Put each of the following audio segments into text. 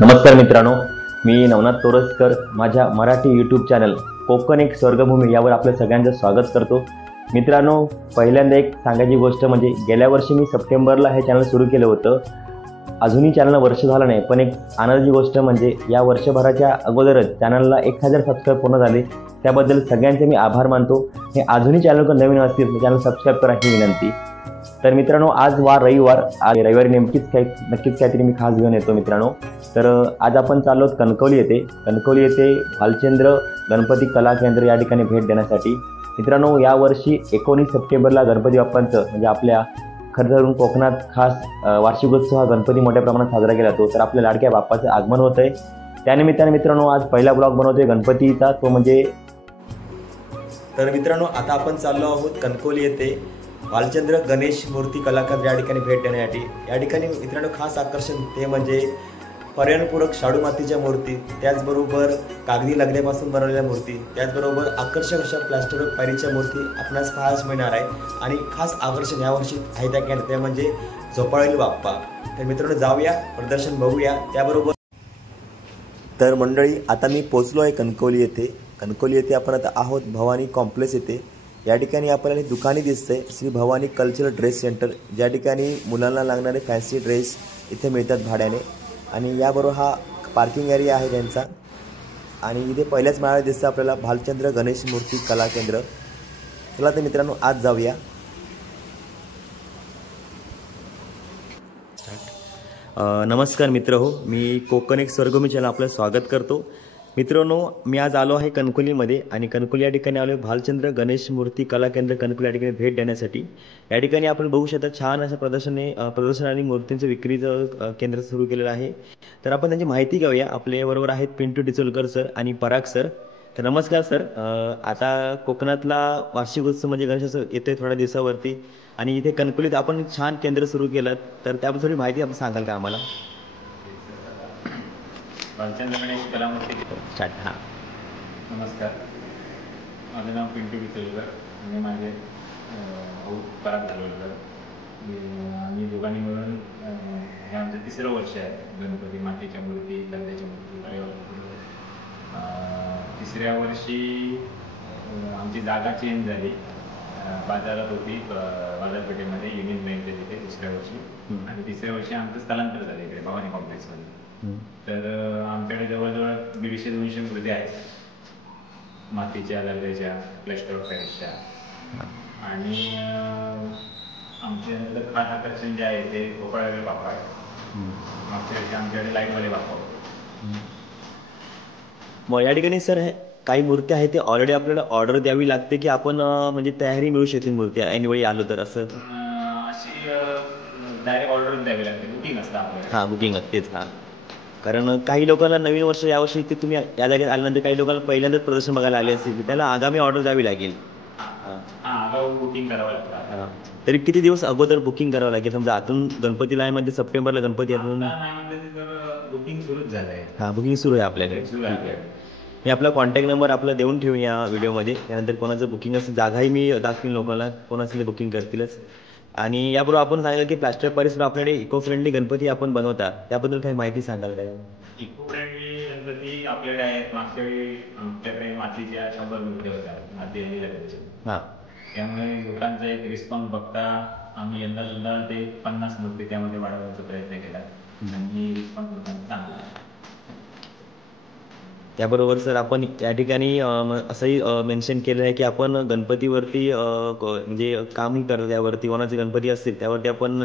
नमस्कार मित्रांनो, मी नवनाथ तोरसकर माझ्या मराठी यूट्यूब चॅनल कोकण एक स्वर्गभूमी यावर आपल्या सगळ्यांचं स्वागत करतो. मित्रांनो, पहिल्यांदा एक सांगायची गोष्ट म्हणजे गेल्या वर्षी मी सप्टेंबरला हे चॅनल सुरू केलं होतं. अजूनही चॅनलला वर्ष झालं नाही, पण एक आनंदाची गोष्ट म्हणजे या वर्षभराच्या अगोदरच चॅनलला 1000 सबस्क्राईब पूर्ण झाले. त्याबद्दल सगळ्यांचे मी आभार मानतो. हे अजूनही चॅनलवर नवीन असतील तर चॅनल सबस्क्राईब करा ही विनंती. तर मित्रांनो, आज रविवार, रविवारी नक्कीच काहीतरी मी खास घेऊन येतो मित्रांनो. तर आज आपण चाललो कणकवली येथे भालचंद्र गणपती कला केंद्र या ठिकाणी भेट देण्यासाठी. मित्रांनो, यावर्षी 19 सप्टेंबरला गणपती बाप्पांचं म्हणजे आपल्या खरं धरून कोकणात खास वार्षिकोत्सव हा गणपती मोठ्या प्रमाणात साजरा केला जातो. तर आपल्या लाडक्या बाप्पाचं आगमन होतं आहे. त्यानिमित्ताने मित्रांनो आज पहिला ब्लॉग बनवतोय गणपतीचा, तो म्हणजे. तर मित्रांनो, आता आपण चाललो आहोत कणकवली येथे भालचंद्र गणेश मूर्ती कलाकार या ठिकाणी भेट देण्यासाठी. या ठिकाणी मित्रांनो खास आकर्षण ते म्हणजे पर्यावरणपूरक शाडू मातीच्या मूर्ती, त्याचबरोबर कागदी लगद्यापासून बनवलेल्या मूर्ती, त्याचबरोबर आकर्षक अशा प्लास्टर ऑफ पॅरिसच्या मूर्ती आपणास पाहायला मिळणार आहे. आणि खास आकर्षण यावर्षी आहे त्या केंद्रात ते म्हणजे झोपाळलेला बाप्पा. तर मित्रांनो जाऊया, प्रदर्शन बघूया त्याबरोबर. तर मंडळी, आता मी पोचलो आहे कणकवली येथे आपण आता आहोत भवानी कॉम्प्लेक्स येथे. या ठिकाणी आपल्याला दुकाने दिसते Shri Bhavani cultural dress centre, ज्या ठिकाणी मुलांना लागणारे फॅन्सी ड्रेस इथे मिळतात भाड्याने. आणि याबरोबर हा पार्किंग एरिया आहे त्यांचा. आणि इथे पहिल्याच माळ्यात दिसतं आपल्याला भालचंद्र गणेश मूर्ती कला केंद्र. चला तर मित्रांनो आज जाऊया. नमस्कार मित्र हो, मी कोकण एक स्वर्गभूमी चॅनल आपलं स्वागत करतो. मित्रांनो, मी आज आलो आहे कणकवलीमध्ये आणि कणकवली या ठिकाणी आलो आहे भालचंद्र गणेश मूर्ती कला केंद्र कणकवली या ठिकाणी भेट देण्यासाठी. या ठिकाणी आपण बघू शकता छान अशा प्रदर्शन आणि मूर्तींचं विक्रीचं केंद्र सुरू केलेलं आहे. तर आपण त्यांची माहिती घेऊया. आपल्याबरोबर आहेत पिंटू डिचोलकर सर आणि पराग सर. तर नमस्कार सर. आता कोकणातला वार्षिकोत्सव म्हणजे गणेशोत्सव येतोय थोड्या दिवसावरती आणि इथे कणकवलीत आपण छान केंद्र सुरू केलं, तर त्याबद्दल थोडी माहिती आपण सांगाल का आम्हाला? भालचंद्र गणेश कलामूर्ती. हां. नमस्कार, माझं नाव पिंटू डिचोलकर आणि माझे भाऊ पराग धालोलकर. आम्ही दोघांनी मिळून हे आमचं 3रं वर्ष आहे. गणपती मातीच्या मूर्ती, लगद्याच्या मूर्ती प्रयोग करून 3ऱ्या वर्षी आमची जागा चेंज झाली. बाजारात होती बाजारपेठेमध्ये युनियन बँकेच्या तिथे 2ऱ्या वर्षी. आणि 3ऱ्या वर्षी आमचं स्थलांतर झालं इकडे भवानी कॉम्प्लेक्समध्ये. तर आमच्याकडे जवळजवळ 150-200 मूर्ती आहेत मातीच्या, लगद्याच्या, प्लास्टर ऑफ पॅरिसच्या. आणि आमच्यानंतर खास आकर्षण जे आहे ते झोपाळलेला बाप्पा आहे. मागच्या वर्षी आमच्याकडे लाईटवाले बाप्पा होते. मग या ठिकाणी सर काही मूर्ती आहेत ते ऑलरेडी आपल्याला ऑर्डर द्यावी लागते की आपण म्हणजे तयारी मिळू शकते मूर्ती ऐनवेळी आलो तर असं? अशी डायरेक्ट ऑर्डर द्यावी लागते, बुकिंग असतं आपल्याला. हां, बुकिंग असतेच. हां, कारण काही लोकांना नवीन वर्ष यावर्षी ते तुम्ही या जागेत आल्यानंतर काही लोकांना पहिल्यांदाच प्रदर्शन बघायला आले असतील, त्याला आगामी ऑर्डर द्यावी लागेल. हां, बुकिंग करावं लागतं. हां, तरी किती दिवस अगोदर बुकिंग करावं लागेल? समजा आतून गणपतीला आहे म्हणजे सप्टेंबरला गणपती अजून बुकिंग सुरूच झालं आहे. हां, बुकिंग सुरू आहे आपल्याकडे. ठीक आहे. मी आपला कॉन्टॅक्ट नंबर आपला देऊन ठेवून या व्हिडिओमध्ये. त्यानंतर कोणाचं बुकिंग असेल जागाही मी दाखवीन लोकांना, कोण असेल बुकिंग करतीलच. आणि याबरोबर आपण सांगितलं की प्लास्टर पॅरिसला आपल्याकडे इको फ्रेंडली गणपती आपण बनवता, त्याबद्दल काही माहिती सांगाल काय? इको फ्रेंडली गणपती आपल्याकडे आहेत. मागच्या वेळी आमच्याकडे मातीच्या 100 मूर्ती होत्या, माती आणि लगद्याच्या. हां, त्यामुळे लोकांचा एक रिस्पॉन्स बघता आम्ही यंदा ते 50 मूर्ती त्यामध्ये वाढवण्याचा प्रयत्न केला आणि रिस्पॉन्स लोकांचा चांगला आहे. त्याबरोबर सर आपण या ठिकाणी असंही मेन्शन केलं आहे की आपण गणपतीवरती म्हणजे कामही करतो, त्यावरती कोणाचे गणपती असतील त्यावरती आपण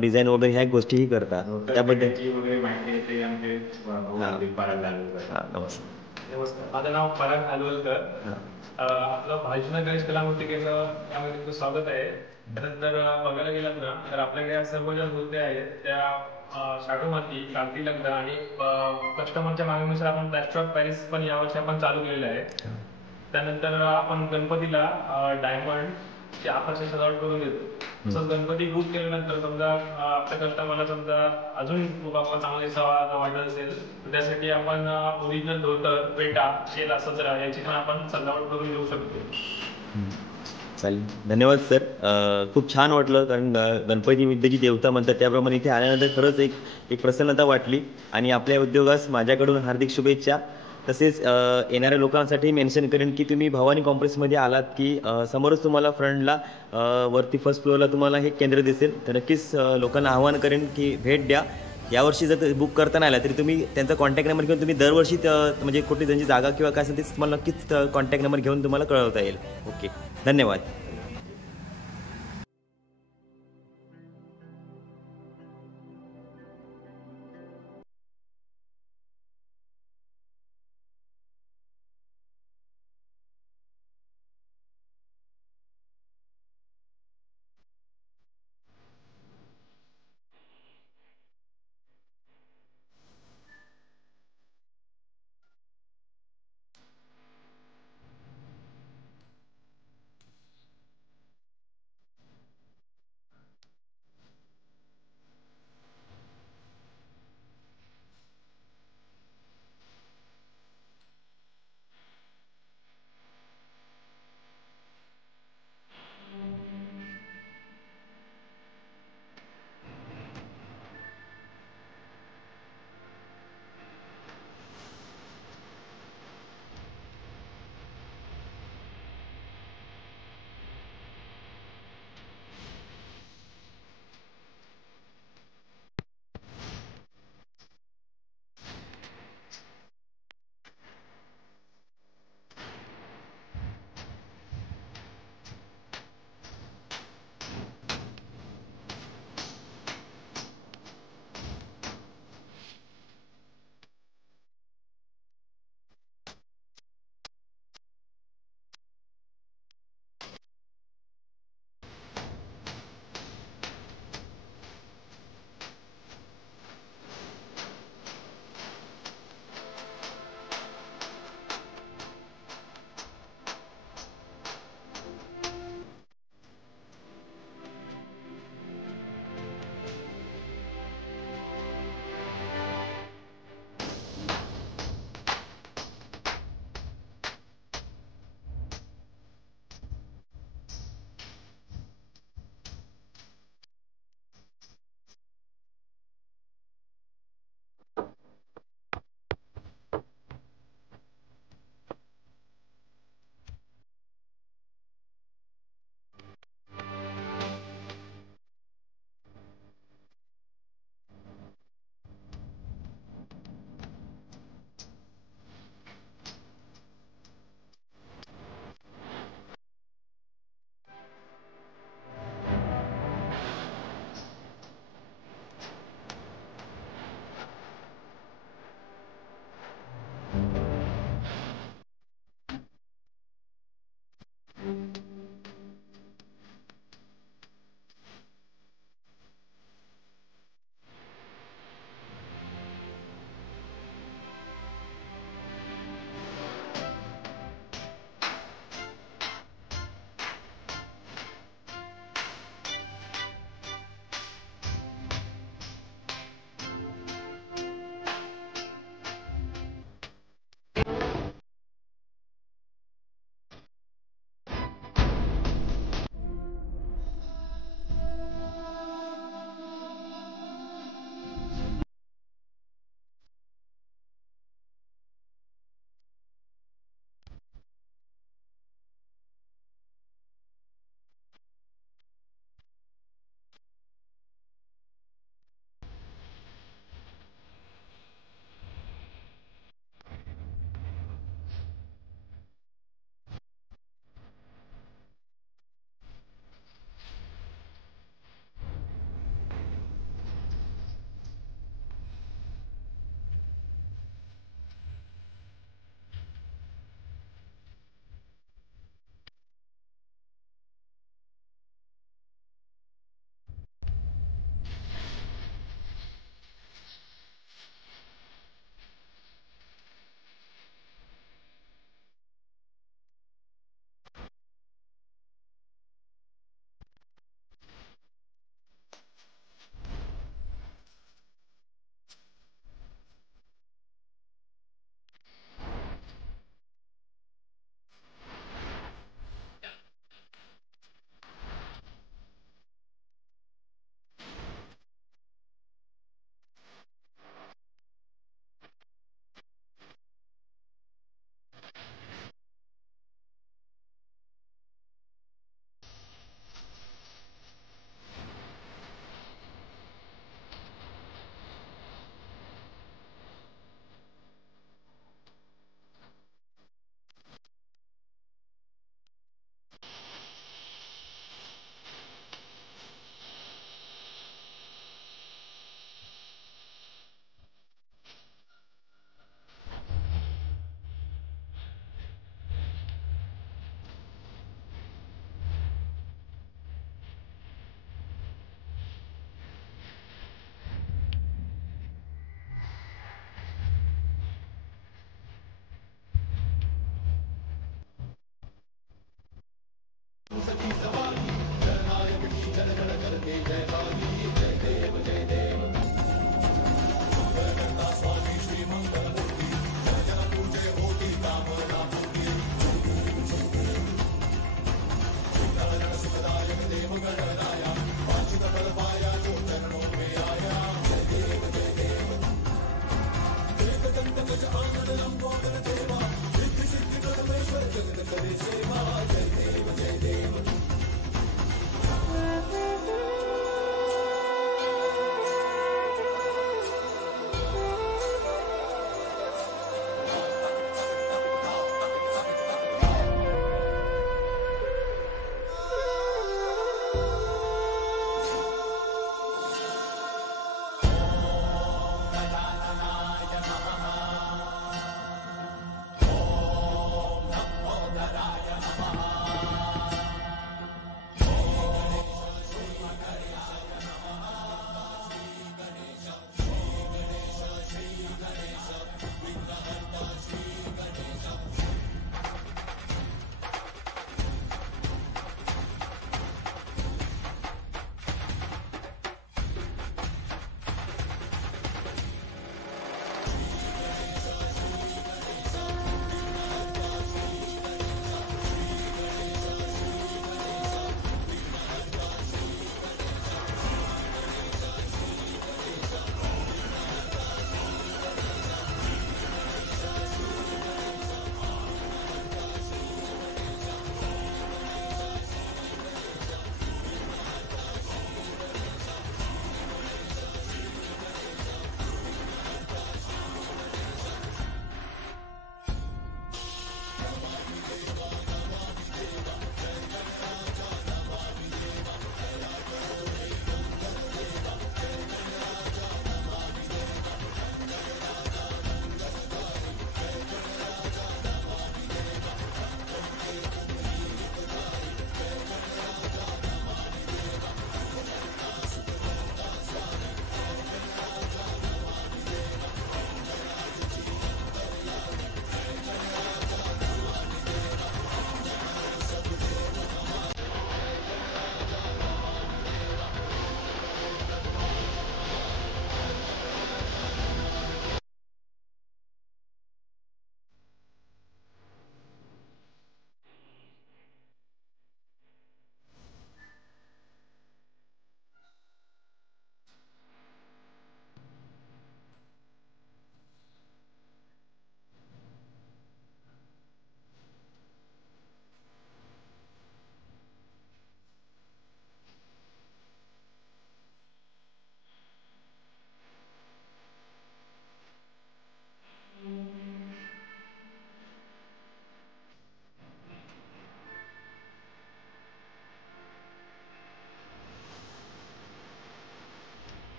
डिझाईन वगैरे ह्या गोष्टीही करता, त्याबद्दल वगैरे माहिती येते आमचे पराग धालोलकर. हां, नमस्कार. नमस्कार, माझं नाव पराग धालोलकर. आपलं भालचंद्र गणेश कलामूर्ती केंद्र यामध्ये तुमचं स्वागत आहे. त्यानंतर बघायला गेलात ना तर आपल्याकडे या सर्व ज्या मूर्त्या आहेत त्या शाडू माती, कागदी लगदा आणि कस्टमरच्या मागणीनुसार आपण प्लास्टर ऑफ पॅरिस पण यावर्षी आपण चालू केलेलं आहे. त्यानंतर आपण गणपतीला डायमंडची आकर्षक सजावट करून देतो. तसंच गणपती बुक केल्यानंतर समजा आपल्या कस्टमरला समजा अजून बाप्पा चांगला दिसावा वाटत असेल तर त्यासाठी आपण ओरिजिनल धोतर, पेटा, शेल असं जरा याची पण आपण सजावट करून देऊ शकतो. चालेल, धन्यवाद सर. खूप छान वाटलं, कारण गणपती विद्येची देवता म्हणतात त्याप्रमाणे इथे आल्यानंतर खरंच एक प्रसन्नता वाटली. आणि आपल्या उद्योगास माझ्याकडून हार्दिक शुभेच्छा. तसेच येणाऱ्या लोकांसाठी मेन्शन करेन की तुम्ही भवानी कॉम्प्लेक्समध्ये आलात की समोरच तुम्हाला फ्रंटला वरती फर्स्ट फ्लोअरला तुम्हाला हे केंद्र दिसेल. तर नक्कीच लोकांना आवाहन करेन की भेट द्या. यावर्षी जर बुक करताना आला तरी तुम्ही त्यांचा कॉन्टॅक्ट नंबर घेऊन तुम्ही दरवर्षी म्हणजे कुठली त्यांची जागा किंवा काय असेल ते तुम्हाला नक्कीच कॉन्टॅक्ट नंबर घेऊन तुम्हाला कळवता येईल. ओके, धन्यवाद.